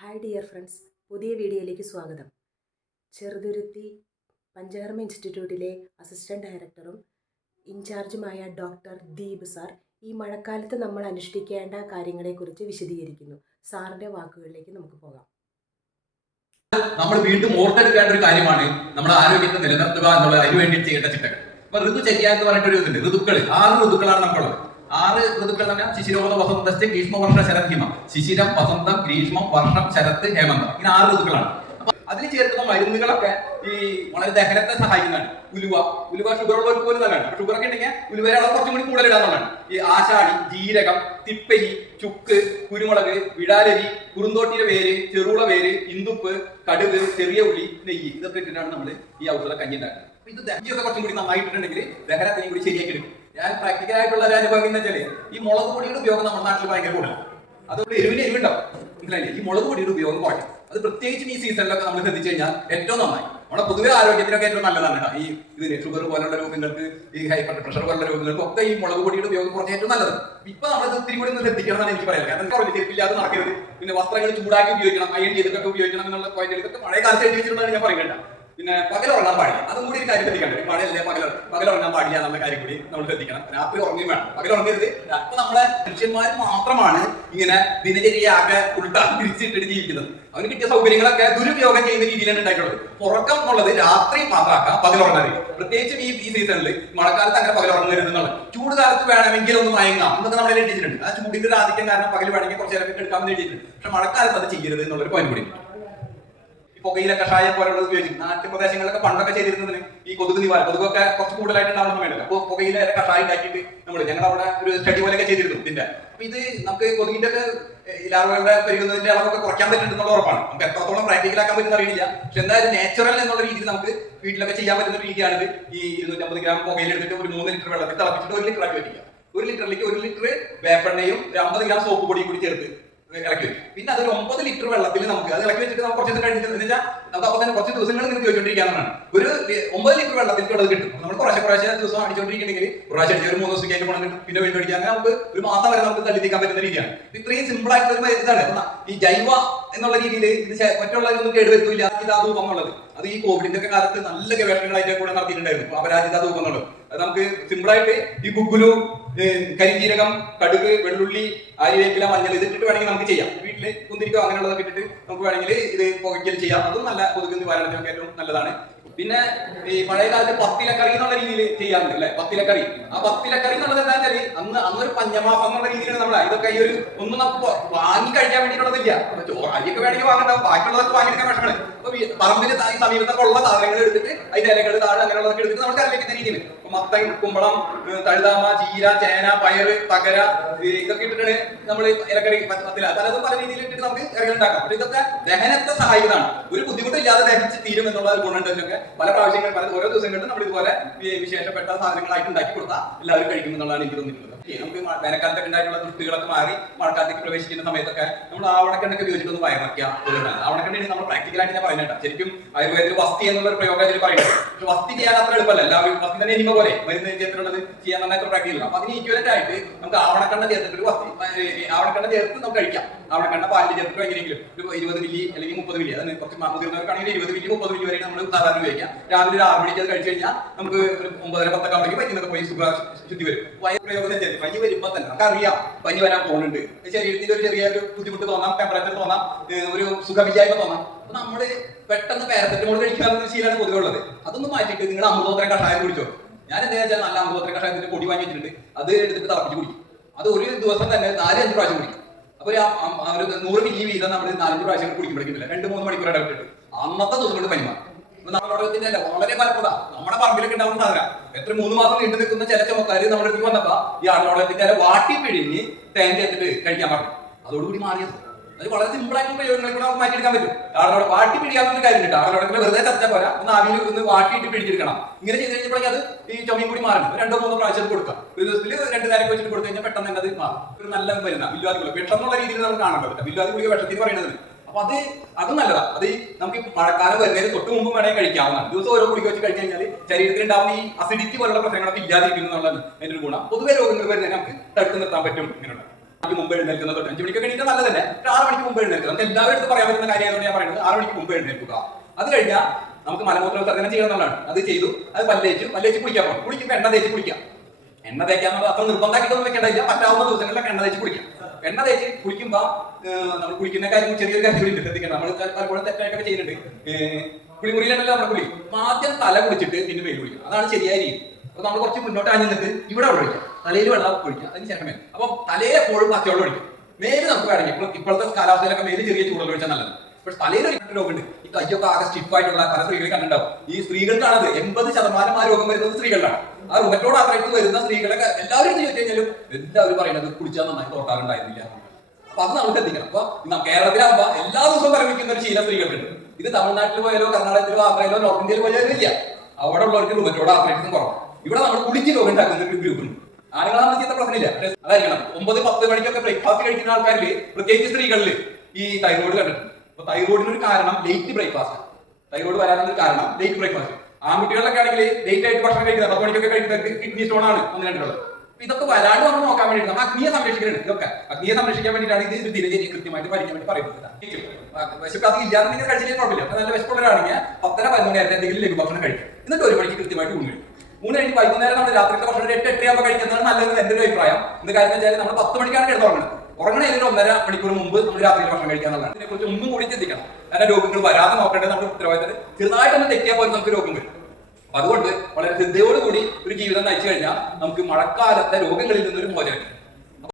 Hi dear friends, പുതിയ വീഡിയോയിലേക്ക് സ്വാഗതം. ചെറുതുരുത്തി പഞ്ചകർമ്മ ഇൻസ്റ്റിറ്റ്യൂട്ടിലെ അസിസ്റ്റന്റ് ഡയറക്ടറും ഇൻചാർജുമായ ഡോക്ടർ ദീപ് സാർ ഈ മഴക്കാലത്ത് നമ്മൾ അനുഷ്ഠിക്കേണ്ട കാര്യങ്ങളെക്കുറിച്ച് വിശദീകരിക്കുന്നു. സാറിൻ്റെ വാക്കുകളിലേക്ക് നമുക്ക് പോകാം. നമ്മൾ വീണ്ടും ഓർത്തെടുക്കേണ്ട ഒരു കാര്യമാണ് നമ്മുടെ ആരോഗ്യത്തെ നിലനിർത്തുക എന്നുള്ളത്. അതിനുവേണ്ടി ചെയ്യേണ്ട ചിട്ടകൾ. അപ്പൊ ഋതുചര്യ എന്ന് പറഞ്ഞിട്ടൊരു ഇതുണ്ട്. ഋതുക്കൾ 6 ഋതുക്കളാണ് നമുക്കുള്ളത്. 6 ഋതുക്കൾ എന്ന് പറഞ്ഞാൽ ശിശിരോദ വസന്തസ്ഥ ഗ്രീഷ്മ വർഷ ശരത് ഹിമ. ശിശിരം, വസന്തം, ഗ്രീഷ്മം, വർഷം, ശരത്ത്, ഹേമന്തം. ഇങ്ങനെ 6 ഋതുക്കളാണ്. അപ്പൊ അതിന് ചേർക്കുന്ന മരുന്നുകളൊക്കെ ഈ വളരെ ദഹനത്തെ സഹായിക്കുന്നതാണ്. ഉലുവ ഷുഗർ ഉള്ളവർക്ക് പോലും നല്ലതാണ്. ഷുഗർ ഒക്കെ ഉണ്ടെങ്കിൽ ഉലുവയുടെ അളവ് കുറച്ചും കൂടി കൂടുതൽ ഇടാന്നുള്ളതാണ്. ഈ ആശാടി, ജീരകം, തിപ്പരി, ചുക്ക്, കുരുമുളക്, വിടാലരി, കുറുന്തോട്ടിയുടെ വേര്, ചെറുള വേര്, ഇന്ദുപ്പ്, കടുക്, ചെറിയ ഉള്ളി, നെയ്യ്, ഇതൊക്കെ ഇട്ടിട്ടാണ് നമ്മൾ ഈ ഔഷധ കഞ്ഞി ഉണ്ടാക്കുന്നത്. അപ്പൊ ഇത് ദഹിയൊക്കെ കുറച്ചും കൂടി നന്നായിട്ടുണ്ടെങ്കിൽ ദഹനത്തിനെയും കൂടി ശരിയാക്കി എടുക്കും. ഞാൻ പ്രാക്ടിക്കൽ ആയിട്ടുള്ള ഒരു അനുഭവം എന്ന് വെച്ചാൽ ഈ മുളക് പൊടിയുടെ ഉപയോഗം നമ്മുടെ നാട്ടിൽ ഭയങ്കര കൂടുതലാണ്. അതുകൊണ്ട് എരിവുണ്ടാവും, മനസ്സിലായില്ലേ? ഈ മുളക് പൊടിയുടെ ഉപയോഗം കുറയ്ക്കും. അത് പ്രത്യേകിച്ചും ഈ സീസണിലൊക്കെ നമ്മൾ ശ്രദ്ധിച്ചു കഴിഞ്ഞാൽ ഏറ്റവും നന്നായി. നമ്മുടെ പൊതുവെ ആരോഗ്യത്തിനൊക്കെ ഏറ്റവും നല്ലതാണ് കേട്ടോ. ഈ ഇതിന് ഷുഗർ പോലുള്ള രോഗങ്ങൾക്ക്, ഈ ഹൈപ്പർ പ്രഷർ പോലുള്ള രോഗങ്ങൾക്ക് ഒക്കെ ഈ മുളക് പൊടിയുടെ ഉപയോഗം കുറച്ച് ഏറ്റവും നല്ലത്. ഇപ്പൊ നമ്മൾ ഇത്തിരി കൂടി ഒന്ന് ശ്രദ്ധിക്കണം എന്നാണ് എനിക്ക് പറയാം. കാരണം ചെറുപ്പില്ലാതെ നടക്കരുത്. പിന്നെ വസ്ത്രങ്ങൾ ചൂടാക്കി ഉപയോഗിക്കണം, അയൺ ചെയ്തിട്ടൊക്കെ ഉപയോഗിക്കണം എന്നുള്ള പോയിന്റ് ഇതൊക്കെ പഴയ കാലത്ത് എഴുതി വെച്ചിട്ടുണ്ടെന്ന് ഞാൻ പറയുന്നുണ്ട്. പിന്നെ പകലുറങ്ങാൻ പാടില്ല, അതും കൂടി ഒരു കാര്യം ശ്രദ്ധിക്കണം. മഴയല്ലേ, പകലുറങ്ങാൻ പാടില്ല എന്നുള്ള കാര്യം കൂടി നമ്മൾ ശ്രദ്ധിക്കണം. രാത്രി ഉറങ്ങുകയും വേണം, പകലുറങ്ങരുത്. അപ്പൊ നമ്മളെ പുരുഷന്മാർ മാത്രമാണ് ഇങ്ങനെ ദിനചര്യയാകെ ഉൾട്ടാൻ തിരിച്ചിട്ടിട്ട് ജീവിക്കുന്നത്. അവന് കിട്ടിയ സൗകര്യങ്ങളൊക്കെ ദുരുപയോഗം ചെയ്യുന്ന രീതിയിലാണ് ഉണ്ടായിട്ടുള്ളത്. ഉറക്കം എന്നുള്ളത് രാത്രി മാത്രമാക്കാം, പകലുറങ്ങരുത്. പ്രത്യേകിച്ചും ഈ സീസണിൽ മഴക്കാലത്ത് അങ്ങനെ പകലുറങ്ങരുത് എന്നുള്ളത്. ചൂട് കാലത്ത് വേണമെങ്കിൽ ഒന്ന് മയങ്ങാം എന്നൊക്കെ നമ്മൾ എഴുതിയിട്ടുണ്ട്. ആ ചൂടിന്റെ ഒരു ആധിക്യം കാരണം പകൽ വേണമെങ്കിൽ കുറച്ച് നേരം എടുക്കാമെന്ന് എഴുതിയിട്ടുണ്ട്. പക്ഷെ മഴക്കാലത്ത് അത് ചെയ്യരുത് എന്നുള്ളൊരു പോയിന്റ് കൂടി. പുകയില കഷായം പോലുള്ളത് ഉപയോഗിക്കും. നാട്ടുപ്രദേശങ്ങളിലൊക്കെ പണ്ടൊക്കെ ചെയ്തിരുന്നതിന് ഈ കൊതുക് നിവാരണം, കൊതുകൊക്കെ കുറച്ച് കൂടുതലായിട്ട് ഉണ്ടാവണം വേണ്ടല്ലോ. അപ്പോൾ പുകയില കഷായം ഉണ്ടാക്കിയിട്ട് ഞങ്ങൾ അവിടെ ഒരു സ്റ്റഡി പോലെയൊക്കെ ചെയ്തിരുന്നു ഇതിന്റെ. അപ്പൊ ഇത് നമുക്ക് കൊതുകിന്റെ ഒക്കെ ലാർവകളുടെ പെരുകുന്നതിന്റെ അളവൊക്കെ കുറയ്ക്കാൻ പറ്റുന്നുള്ള ഉറപ്പാണ്. നമുക്ക് എത്രത്തോളം പ്രാക്ടിക്കലാക്കാൻ പറ്റുന്ന അറിയില്ല. പക്ഷെ എന്തായാലും നാച്ചുറൽ എന്നുള്ള രീതിയിൽ നമുക്ക് വീട്ടിലൊക്കെ ചെയ്യാൻ പറ്റുന്ന രീതിയാണിത്. ഈ 250 ഗ്രാം പുകയില എടുത്തിട്ട് ഒരു 3 ലിറ്റർ വെള്ളത്തിൽ തിളപ്പിച്ചിട്ട് 1 ലിറ്റർ ആക്കി വെക്കുക. 1 ലിറ്ററിലേക്ക് 1 ലിറ്റർ വേപ്പെണ്ണയും 50 ഗ്രാം സോപ്പ് പൊടിയും കൂടി ചേർത്ത് ഇളക്കി വെക്കും. പിന്നെ അതൊരു 9 ലിറ്റർ വെള്ളത്തിൽ നമുക്ക് അത് ഇളക്കി വെച്ചിട്ട് നമുക്ക് കുറച്ച് കഴിഞ്ഞിട്ട് വെച്ചാൽ നമുക്ക് അപ്പൊ തന്നെ കുറച്ച് ദിവസങ്ങൾ നിങ്ങൾക്ക് ചോദിച്ചോണ്ടിരിക്കാനാണ്. ഒരു 9 ലിറ്റർ വെള്ളത്തിൽ അത് കിട്ടും. നമ്മൾ കുറേശ്ശെ ദിവസം അടിച്ചോണ്ടിരിക്കണമെങ്കിൽ പ്രാവശ്യം അടിച്ച് ഒരു 3 ദിവസം കഴിഞ്ഞ് പോകണം, പിന്നെ വീണ്ടും അടിക്കാൻ നമുക്ക് ഒരു മാസം വരെ നമുക്ക് തള്ളിത്തിക്കാൻ പറ്റുന്ന രീതിയാണ്. ഇത്രയും സിമ്പിൾ ആയിട്ടുള്ള ഒരു ഇതാണ്. ഈ ജൈവ എന്നുള്ള രീതിയിൽ ഇത് മറ്റുള്ളവരൊന്നും കേടുവരുത്തില്ല. അപരാജിതാധൂപം എന്നുള്ളത് അത് ഈ കോവിഡിന്റെ ഒക്കെ കാലത്ത് നല്ല ഗവേഷണങ്ങളായിട്ട് കൂടെ നടത്തിയിട്ടുണ്ടായിരുന്നു. അപരാജിതാധൂപം എന്നുള്ളത് അത് നമുക്ക് സിമ്പിൾ ആയിട്ട് ഈ ഗുഗ്ഗുലു, കരിജീരകം, കടുക്, വെള്ളുള്ളി, ആര്യവേപ്പില, മഞ്ഞൾ ഇതിട്ടിട്ട് വേണമെങ്കിൽ നമുക്ക് ചെയ്യാം. വീട്ടില് കുന്തിരിക്കോ അങ്ങനെയുള്ളതൊക്കെ ഇട്ടിട്ട് നമുക്ക് വേണമെങ്കിൽ ഇത് പുകയ്ക്കൽ ചെയ്യാം. അതും നല്ല കൊതുക് നിവാരണത്തിനൊക്കെ ഏറ്റവും നല്ലതാണ്. പിന്നെ ഈ പഴയ കാലത്ത് പത്തിലക്കറി എന്നുള്ള രീതിയിൽ ചെയ്യാറുണ്ട് അല്ലെ? പത്തിലക്കറി. ആ പത്തിലക്കറി എന്നുള്ളത് എന്താ വെച്ചാൽ അന്നൊരു പഞ്ഞമാസം എന്നുള്ള രീതിയിലാണ് നമ്മളെ ഇതൊക്കെ ഈ ഒരു ഒന്നും നമുക്ക് വാങ്ങി കഴിക്കാൻ വേണ്ടിയിട്ടുള്ളതില്ല. അരിയൊക്കെ വേണമെങ്കിൽ വാങ്ങണ്ടാവും, ബാക്കിയുള്ളതൊക്കെ വാങ്ങിയെടുക്കാൻ വിഷമാണ്. അപ്പൊ പറമ്പിൽ സമീപത്തൊക്കെ ഉള്ള സാധനങ്ങൾ എടുത്തിട്ട് അതിന്റെ ഇലകൾ, താഴെ അങ്ങനെയുള്ളതൊക്കെ എടുത്തിട്ട് നമുക്ക് കറി വെക്കുന്ന രീതിയിൽ മത്തൻ, കുമ്പളം, തഴുതാമ, ചീര, ചേന, പയറ്, തകര ഇതൊക്കെ ഇട്ടിട്ടാണ് നമ്മൾ ഇലക്കറി പലതും പല രീതിയിൽ ഇട്ടിട്ട് നമുക്ക് കറികൾ ഉണ്ടാക്കാം. അപ്പൊ ഇതൊക്കെ ദഹനത്തെ സഹായിക്കുന്നതാണ്. ഒരു ബുദ്ധിമുട്ടില്ലാതെ ദഹിച്ച് തീരും എന്നുള്ള ഒരു ഗുണമുണ്ടൊക്കെ പല പ്രാവശ്യങ്ങൾ ഓരോ ദിവസങ്ങളിലും നമ്മൾ ഇതുപോലെ വിശേഷപ്പെട്ട സാധനങ്ങളായിട്ട് ഉണ്ടാക്കി കൊടുത്താൽ എല്ലാവരും കഴിക്കും എന്നുള്ളതാണ് എനിക്ക് തോന്നിയിട്ടുള്ളത്. നമുക്ക് വേനൽക്കാലത്തൊക്കെ ഉണ്ടായിട്ടുള്ള ദുഷ്ടികളൊക്കെ മാറി മഴക്കാലത്തേക്ക് പ്രവേശിക്കുന്ന സമയത്തൊക്കെ നമ്മൾ ആവണക്കെണ്ണൊക്കെ ഉപയോഗിച്ചിട്ടൊന്ന് വയറിറക്കുക. ആവണക്കെണ്ണ നമ്മൾ പ്രാക്ടിക്കലായിട്ട് ഞാൻ പറയുന്നത്. ശരിക്കും ആയുർവേദത്തിൽ വസ്തി എന്നുള്ള ഒരു പ്രയോഗം ഇതിൽ പറയുന്നത്. പക്ഷെ വസ്തി ചെയ്യാൻ അത്ര എളുപ്പമല്ല. എല്ലാവരും വസ്തി തന്നെ ഇനിമ പോലെ മരുന്ന് ചേർത്തിട്ടുള്ളത് ചെയ്യാൻ തന്നെ അത്ര പ്രാക്ടിക്കൽ. അപ്പൊ അതിന് ഈക്വലന്റ് ആയിട്ട് നമുക്ക് ആവണക്കെണ്ണ ചേർത്തിട്ട് ആവണക്കെണ്ണ ചേർത്ത് നമുക്ക് കഴിക്കാം. ആവണക്കെണ്ണ പാലിൽ ചേർത്തിട്ട് എങ്ങനെയെങ്കിലും ഒരു 20 മില്ലി അല്ലെങ്കിൽ 30 മില്ലി, അതിന് കുറച്ച് മുതിർന്നവർക്കാണെങ്കിൽ 20 മില്ലി 30 മില്ലി വരെ നമ്മൾ സാധാരണ ഉപയോഗിക്കാം. രാവിലെ ഒരു 6 മണിക്ക് അത് കഴിച്ചു കഴിഞ്ഞാൽ നമുക്ക് ഒരു 9:10 ആകുമ്പോഴേക്കും പറ്റുന്നൊക്കെ പോയി ശുദ്ധി വരും. വയറുപ്രയോഗം പനി വരുമ്പോ തന്നെ നമുക്ക് അറിയാം പനി വരാൻ പോകുന്നുണ്ട്. ശരീരത്തിൽ ഒരു ചെറിയൊരു ബുദ്ധിമുട്ട് തോന്നാം, ടെമ്പറേച്ചർ തോന്നാം, ഒരു സുഖമില്ലായ്മ തോന്നാം. അപ്പൊ നമ്മള് പെട്ടെന്ന് പാരസെറ്റമോൾ കഴിക്കാവുന്ന ശീലമാണ് പൊതുവെ ഉള്ളത്. അതൊന്നും മാറ്റിയിട്ട് നിങ്ങൾ അമൃതോത്തര കഷായം കുടിച്ചോ. ഞാൻ എന്താ വെച്ചാൽ നല്ല അമൃതോത്തര കഷായത്തിന്റെ പൊടി വാങ്ങി വെച്ചിട്ടുണ്ട്. അത് എടുത്തിട്ട് തിളപ്പിച്ച് കുടിക്കും. അത് ഒരു ദിവസം തന്നെ 4-5 പ്രാവശ്യം കുടിക്കും. അപ്പൊ ഒരു 100 മില്ലി വീതം നമ്മൾ 4-5 പ്രാവശ്യം കുടിക്കുമ്പോഴേക്കില്ല 2-3 മണിക്കൂർ ഇടവിട്ടിട്ട് അന്നത്തെ ദിവസം കൊണ്ട് പനി മാറും. നമ്മുടെ വളരെ ഫലപ്രദ നമ്മുടെ പറമ്പിലൊക്കെ ഉണ്ടാവുന്ന സാധനം. എത്ര 3 മാസം നീണ്ടു നിൽക്കുന്ന ചില ചുമക്കാര് നമ്മുടെ അടുത്ത് വന്നപ്പോ ഈ ആടലോടത്തിന്റെ വാട്ടി പിഴിഞ്ഞ് തേൻ ചേർത്തിട്ട് കഴിക്കാൻ പറഞ്ഞു. അതോടുകൂടി മാറിയത്. അത് വളരെ സിമ്പിൾ ആയിട്ടുള്ള പ്രയോഗങ്ങളെ കൂടെ നമുക്ക് മാറ്റിയെടുക്കാൻ പറ്റും. ആടലോടെ വാട്ടി പിടിക്കാവുന്ന കാര്യം കിട്ടും. ആടലോടത്തിന്റെ വെറുതെ ചർച്ച പോരാ, ഒന്ന് ആവിയിൽ ഒന്ന് വാട്ടിയിട്ട് പിടിച്ചെടുക്കണം. ഇങ്ങനെ ചെയ്ത് കഴിഞ്ഞപ്പോഴേക്കും അത് ഈ ചുമയും കൂടി മാറണം. 2-3 പ്രാവശ്യം കൊടുക്കാം. ഒരു ദിവസത്തിൽ 2 നേരം വെച്ചിട്ട് കൊടുത്തു കഴിഞ്ഞാൽ പെട്ടെന്ന് തന്നെ അത് മാറും. ഒരു നല്ല മരുന്ന വില്വാദികൾ പെട്ടെന്നുള്ള രീതിയിൽ നമുക്ക് കാണാൻ പറ്റില്ല. വില്വാദി ഗുളിക വിഷത്തിന് പറയുന്നത്. അപ്പൊ അത് നല്ലതാ. അത് നമുക്ക് മഴക്കാലം വരുന്നതിന് തൊട്ട് മുമ്പ് വേണമെങ്കിൽ കഴിക്കാവുന്നതാണ്. ദിവസം ഓരോ ഗുളിക വെച്ച് കഴിച്ചു കഴിഞ്ഞാൽ ശരീരത്തിൽ ഉണ്ടാവുന്ന ഈ അസിഡിറ്റി പോലുള്ള പ്രശ്നങ്ങളൊക്കെ ഇല്ലാതിരിക്കുന്നു എന്നുള്ളതാണ് അതിന്റെ ഒരു ഗുണം. പൊതുവെ രോഗങ്ങൾ വരുന്നതിന് നമുക്ക് തടുത്തു നിർത്താൻ പറ്റും. ഇങ്ങനെയുള്ള മുമ്പ് എഴുന്നേൽക്കുന്നത് 5 മണിക്കൊക്കെ എണീറ്റാൽ നല്ലതന്നെ. 6 മണിക്ക് മുമ്പ് എഴുന്നേൽക്കുക. നമുക്ക് എല്ലാവരും എടുത്ത് പറയാൻ പറ്റുന്ന കാര്യമായതുകൊണ്ട് ഞാൻ പറയുന്നത് 6 മണിക്ക് മുമ്പ് എഴുന്നേൽക്കുക. അത് കഴിഞ്ഞാൽ നമുക്ക് മലമൂത്ര വിസർജനം ചെയ്യണം എന്നുള്ളതാണ്. അത് ചെയ്തു, അത് പല്ലേച്ച് കുളിക്കാൻ പോകും. കുളിക്കുമ്പോൾ എണ്ണ തേച്ച് കുളിക്കാം. എണ്ണ തേക്കാന്നുള്ളത് അത്ര നിർബന്ധമാക്കിയിട്ടൊന്നും വെക്കേണ്ടതില്ല. പറ്റാവുന്ന ദിവസങ്ങളിലൊക്കെ എണ്ണ തേച്ച് കുളിക്കാം. എണ്ണ തേച്ച് കുളിക്കുമ്പോൾ നമ്മൾ കുളിക്കുന്ന കാര്യം ചെറിയൊരു കാര്യം കൂടി ശ്രദ്ധിക്കണം. നമ്മൾ പലപ്പോഴും തെറ്റായിട്ടൊക്കെ ചെയ്യുന്നുണ്ട്. കുളിമുറിയിലല്ല നമ്മുടെ കുളി. ആദ്യം തല കുളിച്ചിട്ട് പിന്നെ മേൽ കുളിക്കണം. അതാണ് ശരിയായ രീതി. അപ്പൊ നമ്മൾ കുറച്ച് മുന്നോട്ട് ആഞ്ഞിട്ട് ഇവിടെ വെള്ളം ഒഴിക്കാം, തലയിൽ വെള്ളം ഒഴിക്കാം, അതിന് ശേഷം മേൽ. അപ്പൊ തലയിൽ എപ്പോഴും പച്ചവെള്ളം ഒഴിക്കും. മേല് നമുക്ക് വേണമെങ്കിൽ ഇപ്പോഴത്തെ കാലാവസ്ഥയിലൊക്കെ മേല് ചെറിയ ചൂടുവെള്ളം ഒഴിച്ചാൽ നല്ലത്. പക്ഷെ തലയിൽ ഒരു രോഗമുണ്ട്. ഈ കയ്യൊക്കെ ആകെ സ്റ്റിഫായിട്ടുള്ള പല സ്ത്രീകളെ കണ്ടിട്ടുണ്ടാവും. ഈ സ്ത്രീകൾക്കാണത് 80% ആ രോഗം വരുന്നത് സ്ത്രീകളിലാണ്. ആ റുമറ്റോഡ് ആർത്രൈറ്റിസ് വരുന്ന സ്ത്രീകളൊക്കെ എല്ലാവരും ചോദിച്ചു കഴിഞ്ഞാലും എല്ലാവരും പറയുന്നത് കുടിച്ചാൽ നന്നായി തോട്ടാറുണ്ടായിരുന്നില്ല. അപ്പൊ അത് നമുക്ക് എത്തിക്കണം. അപ്പൊ കേരളത്തിലാകുമ്പോ എല്ലാ ദിവസവും പരിമിക്കുന്ന ഒരു ശീല സ്ത്രീകൾക്കുണ്ട്. ഇത് തമിഴ്നാട്ടിൽ പോയാലോ കർണാടകത്തിലോ ആന്ധ്രയിലോ നോർത്ത് ഇന്ത്യയിൽ പോയാലോ ഇല്ല. അവിടെ ഉള്ളവർക്ക് റുമറ്റോഡ് ആർത്രൈറ്റിസും കുറവാണ്. ഇവിടെ നമ്മൾ കുളിച്ച് രോഗം ഉണ്ടാക്കുന്ന ഒരു ഗ്രൂപ്പുണ്ട്. ആണുങ്ങളെ സംബന്ധിച്ച പ്രശ്നമില്ല. അതായിരിക്കണം 9-10 മണിക്കൊക്കെ ബ്രേക്ക്ഫാസ്റ്റ് കഴിക്കുന്ന ആൾക്കാരിൽ, പ്രത്യേകിച്ച് സ്ത്രീകളിൽ ഈ തൈറോയ്ഡ് കണ്ടിട്ടുണ്ട്. അപ്പൊ തൈറോയിഡിന് ഒരു കാരണം ലേറ്റ് ബ്രേക്ക്ഫാസ്റ്റ്. തൈറോയ്ഡ് വരാനൊരു കാരണം ലേറ്റ് ബ്രേക്ക്ഫാസ്റ്റ്. ആൺകുട്ടികളിലൊക്കെ ആണെങ്കിൽ ലേറ്റ് ആയിട്ട് ഭക്ഷണം കഴിക്കുന്നത് 10 മണിക്കൊക്കെ കഴിക്കുന്നത് കിഡ്നി സ്റ്റോൺ ആണ് 1-2. ഇതൊക്കെ വരാണ്ട് നമ്മൾ നോക്കാൻ വേണ്ടി നമ്മൾ അഗ്നിയെ സംരക്ഷിക്കുന്നുണ്ട്. ഇതൊക്കെ അഗ്നിയെ സംരക്ഷിക്കാൻ വേണ്ടിയിട്ടാണ് ഇത് ദിനചര്യ കൃത്യമായിട്ട് പഠിക്കാൻ വേണ്ടി പറയുന്നത്. വിശപ്പ് അത് ഇല്ലാതെ കഴിച്ചില്ലെങ്കിൽ കുഴപ്പമില്ല. നല്ല വിശപ്പുള്ളവരാണെങ്കിൽ 10-11 നേരത്തെ എന്തെങ്കിലും ലഘുഭക്ഷണം കഴിക്കും. എന്നിട്ട് 1 മണിക്ക് കൃത്യമായിട്ട് ഊണ് കഴിക്കും. ഊണ് കഴിഞ്ഞ് വൈകുന്നേരം നമ്മൾ രാത്രിത്തെ ഭക്ഷണം 8-8 ആകുമ്പോൾ കഴിക്കുന്നതാണ് നല്ലതെന്ന് എന്റെ ഒരു അഭിപ്രായം. എന്ത് കാര്യം വെച്ചാൽ നമ്മൾ 10 മണിക്കാണ് കിടന്നുറങ്ങുന്നത്. ഉറങ്ങണതിന് 1.5 മണിക്കൂർ മുമ്പ് നമ്മൾ രാത്രി ഭക്ഷണം കഴിക്കാന്നുള്ളതാണ്. ഇതിനെക്കുറിച്ച് ഒന്നും കൂടി ചിന്തിക്കണം. കാരണം രോഗങ്ങൾ വരാതെ നോക്കേണ്ടത് നമ്മുടെ ഉത്തരവാദിത്തം. ചെറുതായിട്ടൊന്ന് തെറ്റിയാൽ പോലും നമുക്ക് രോഗം വരും. അതുകൊണ്ട് വളരെ ശ്രദ്ധയോടുകൂടി ഒരു ജീവിതം നയിച്ചു കഴിഞ്ഞാൽ നമുക്ക് മഴക്കാലത്തെ രോഗങ്ങളിൽ നിന്നൊരു മോചനം.